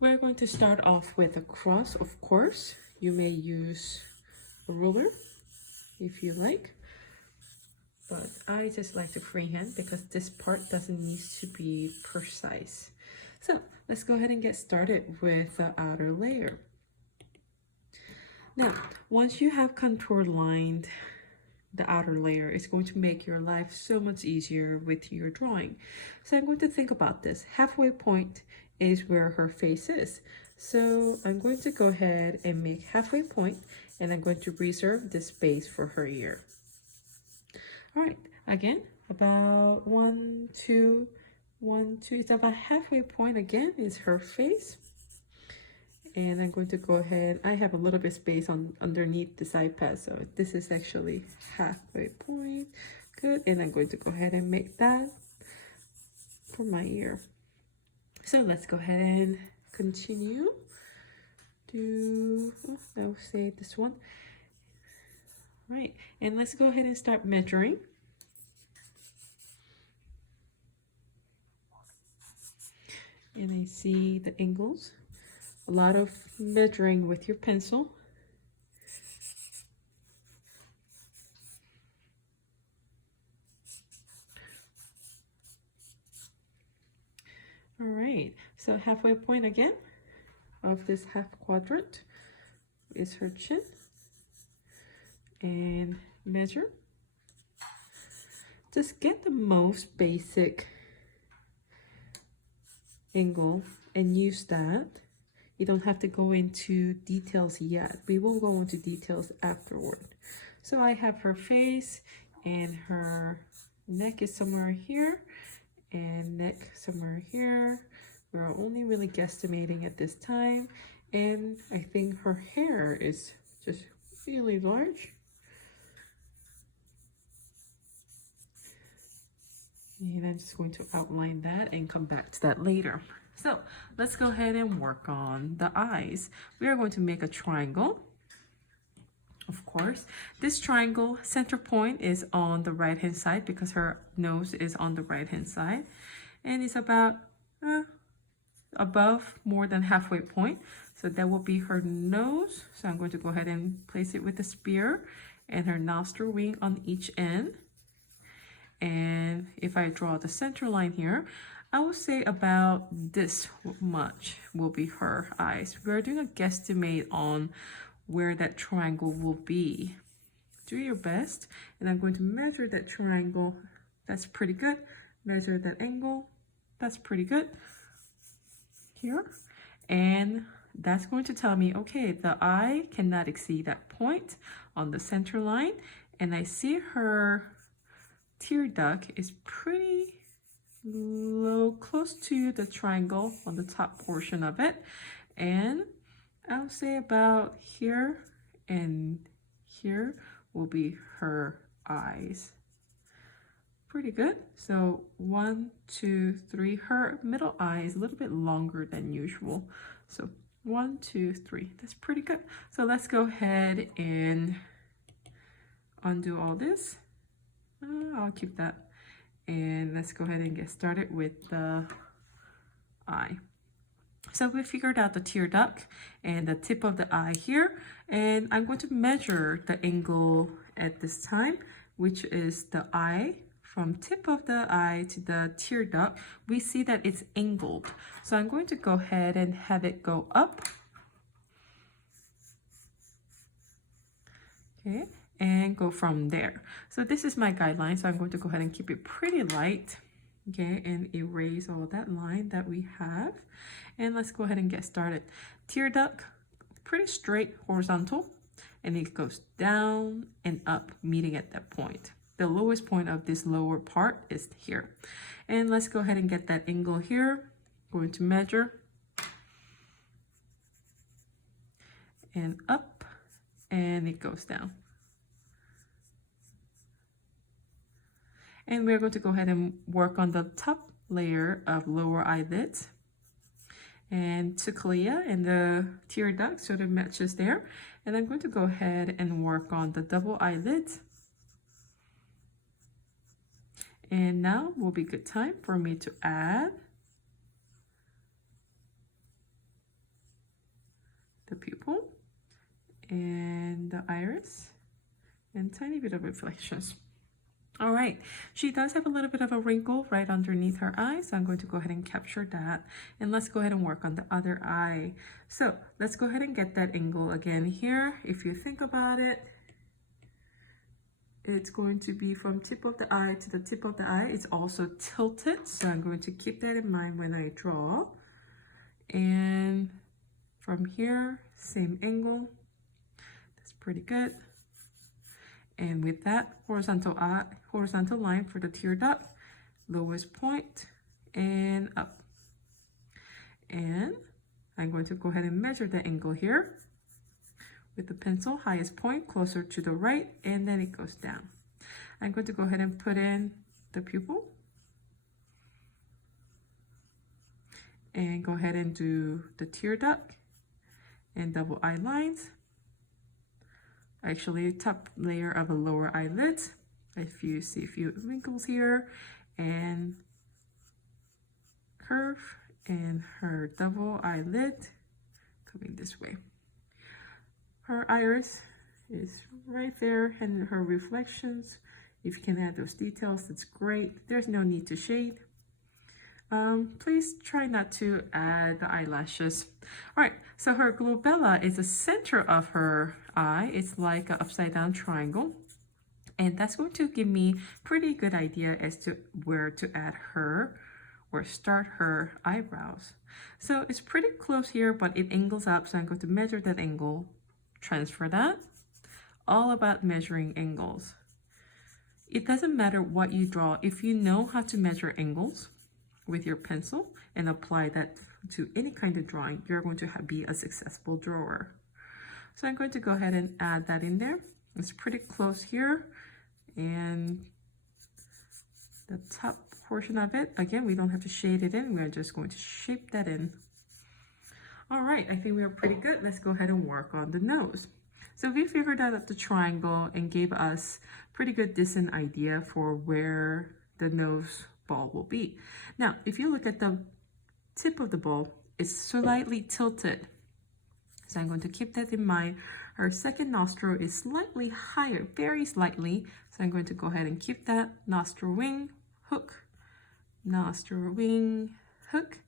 We're going to start off with a cross, of course. You may use a ruler if you like, but I just like to freehand because this part doesn't need to be precise. So let's go ahead and get started with the outer layer. Now, once you have contour lined the outer layer, it's going to make your life so much easier with your drawing. So I'm going to think about this. Halfway point is where her face is. So I'm going to go ahead and make halfway point, and I'm going to reserve this space for her ear. All right, again, about 1, 2, 1, 2. It's about halfway point again is her face. And I'm going to go ahead, I have a little bit space on underneath this iPad, so this is actually halfway point. Good, and I'm going to go ahead and make that for my ear. So let's go ahead and continue to, I'll say this one. Right, and let's go ahead and start measuring. And I see the angles. A lot of measuring with your pencil. All right, so halfway point again of this half quadrant is her chin. And measure. Just get the most basic angle and use that. You don't have to go into details yet. We will go into details afterward. So I have her face, and her neck is somewhere here, and neck somewhere here. We're only really guesstimating at this time. And I think her hair is just really large. And I'm just going to outline that and come back to that later. So let's go ahead and work on the eyes. We are going to make a triangle. Of course, this triangle center point is on the right hand side because her nose is on the right hand side. And it's about above more than halfway point. So that will be her nose. So I'm going to go ahead and place it with the spear and her nostril wing on each end. And if I draw the center line here, I will say about this much will be her eyes. We're doing a guesstimate on where that triangle will be. Do your best. And I'm going to measure that triangle. That's pretty good. Measure that angle. That's pretty good. Here. And that's going to tell me, okay, the eye cannot exceed that point on the center line. And I see her tear duct is pretty low, close to the triangle on the top portion of it. And I'll say about here and here will be her eyes. Pretty good. So 1, 2, 3. Her middle eye is a little bit longer than usual. So 1, 2, 3. That's pretty good. So let's go ahead and undo all this. I'll keep that. And let's go ahead and get started with the eye. So we figured out the tear duct and the tip of the eye here. And I'm going to measure the angle at this time, which is the eye from tip of the eye to the tear duct. We see that it's angled. So I'm going to go ahead and have it go up. Okay. And go from there. So this is my guideline, so I'm going to go ahead and keep it pretty light, okay, and erase all that line that we have. And let's go ahead and get started. Tear duct, pretty straight, horizontal, and it goes down and up, meeting at that point. The lowest point of this lower part is here. And let's go ahead and get that angle here. Going to measure. And up, and it goes down. And we're going to go ahead and work on the top layer of lower eyelids. And Tuclia and the tear duct sort of matches there. And I'm going to go ahead and work on the double eyelids. And now will be good time for me to add pupil and the iris and tiny bit of reflections. All right, she does have a little bit of a wrinkle right underneath her eye, so I'm going to go ahead and capture that. And let's go ahead and work on the other eye. So let's go ahead and get that angle again here. If you think about it, it's going to be from tip of the eye to the tip of the eye. It's also tilted, so I'm going to keep that in mind when I draw. And from here, same angle. That's pretty good. And with that horizontal line for the tear duct, lowest point and up. And I'm going to go ahead and measure the angle here with the pencil, highest point closer to the right, and then it goes down. I'm going to go ahead and put in the pupil and go ahead and do the tear duct and double eye lines. Actually, top layer of a lower eyelid. If you see a few wrinkles here, and curve, and her double eyelid coming this way. Her iris is right there, and her reflections. If you can add those details, that's great. There's no need to shade. Please try not to add the eyelashes. All right, so her glabella is the center of her eye. It's like an upside down triangle. And that's going to give me pretty good idea as to where to add her or start her eyebrows. So it's pretty close here, but it angles up. So I'm going to measure that angle, transfer that. All about measuring angles. It doesn't matter what you draw. If you know how to measure angles with your pencil and apply that to any kind of drawing, you're going to be a successful drawer. So I'm going to go ahead and add that in there. It's pretty close here. And the top portion of it, again, we don't have to shade it in. We're just going to shape that in. All right, I think we are pretty good. Let's go ahead and work on the nose. So we figured out the triangle and gave us pretty good decent idea for where the nose ball will be. Now, if you look at the tip of the ball, it's slightly tilted. So I'm going to keep that in mind. Her second nostril is slightly higher, very slightly. So I'm going to go ahead and keep that nostril wing hook, nostril wing hook.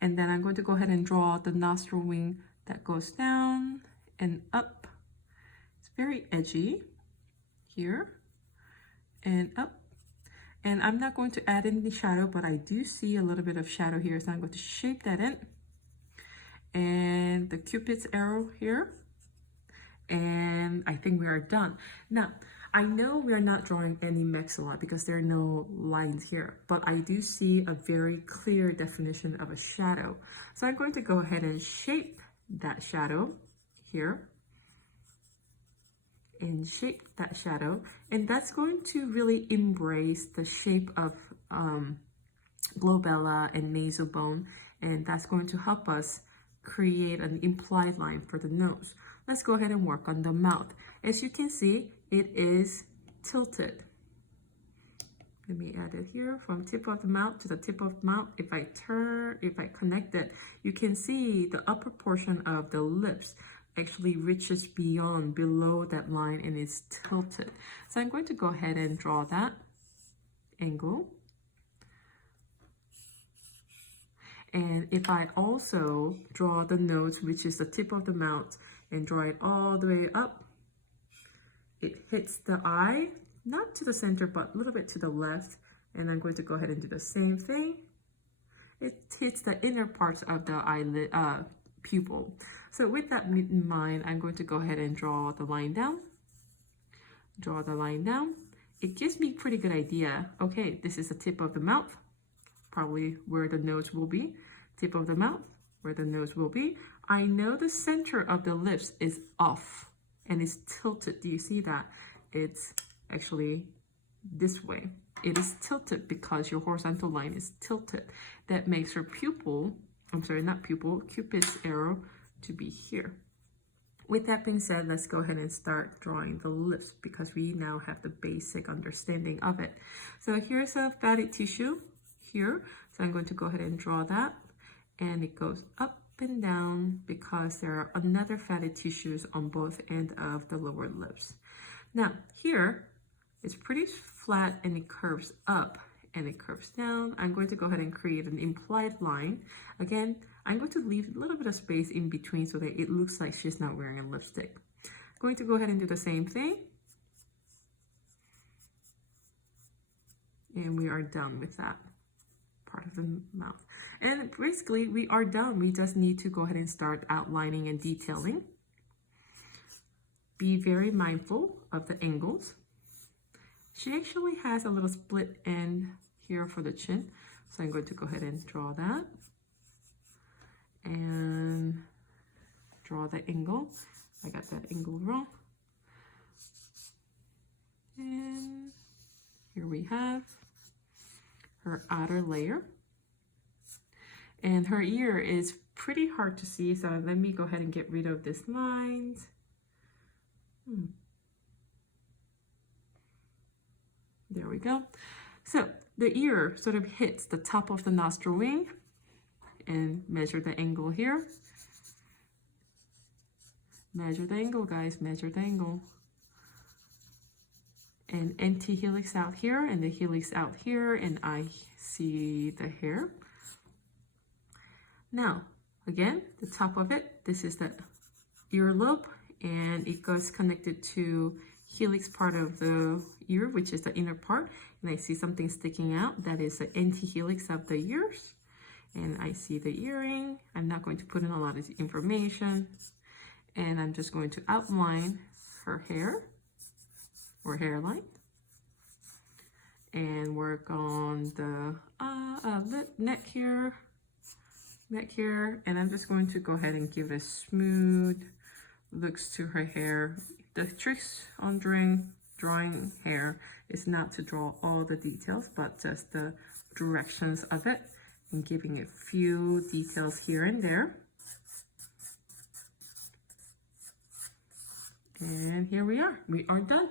And then I'm going to go ahead and draw the nostril wing that goes down and up. It's very edgy here and up. And I'm not going to add in the shadow, but I do see a little bit of shadow here. So I'm going to shape that in. And the Cupid's arrow here. And I think we are done. Now, I know we are not drawing any maxilla because there are no lines here, but I do see a very clear definition of a shadow. So I'm going to go ahead and shape that shadow here. And shape that shadow, and that's going to really embrace the shape of glabella and nasal bone, and that's going to help us create an implied line for the nose. Let's go ahead and work on the mouth. As you can see, it is tilted. Let me add it here from tip of the mouth to the tip of the mouth. If I connect it, you can see the upper portion of the lips actually reaches below that line and is tilted. So I'm going to go ahead and draw that angle. And if I also draw the nose, which is the tip of the mouth, and draw it all the way up, it hits the eye, not to the center, but a little bit to the left. And I'm going to go ahead and do the same thing. It hits the inner parts of the eyelid, pupil. So with that in mind, I'm going to go ahead and draw the line down. Draw the line down. It gives me a pretty good idea. Okay, this is the tip of the mouth, probably where the nose will be. Tip of the mouth, where the nose will be. I know the center of the lips is off and it's tilted. Do you see that? It's actually this way. It is tilted because your horizontal line is tilted. That makes her pupil, I'm sorry, not pupil, Cupid's arrow to be here. With that being said, let's go ahead and start drawing the lips because we now have the basic understanding of it. So here's a fatty tissue here. So I'm going to go ahead and draw that. And it goes up and down because there are another fatty tissues on both ends of the lower lips. Now here, it's pretty flat and it curves up and it curves down. I'm going to go ahead and create an implied line. Again, I'm going to leave a little bit of space in between so that it looks like she's not wearing a lipstick. Going to go ahead and do the same thing. And we are done with that part of the mouth. And basically we are done. We just need to go ahead and start outlining and detailing. Be very mindful of the angles. She actually has a little split end here for the chin. So I'm going to go ahead and draw that. And draw the angle. I got that angle wrong. And here we have her outer layer. And her ear is pretty hard to see, so let me go ahead and get rid of these lines. There we go. So the ear sort of hits the top of the nostril wing, and measure the angle here. Measure the angle, guys, measure the angle. And anti-helix out here and the helix out here, and I see the hair. Now, again, the top of it, this is the earlobe, and it goes connected to helix part of the ear, which is the inner part, and I see something sticking out. That is the anti-helix of the ears, and I see the earring. I'm not going to put in a lot of information, and I'm just going to outline her hair or hairline and work on the neck here, and I'm just going to go ahead and give a smooth looks to her hair. The tricks on drawing hair is not to draw all the details, but just the directions of it and giving a few details here and there. And here we are done.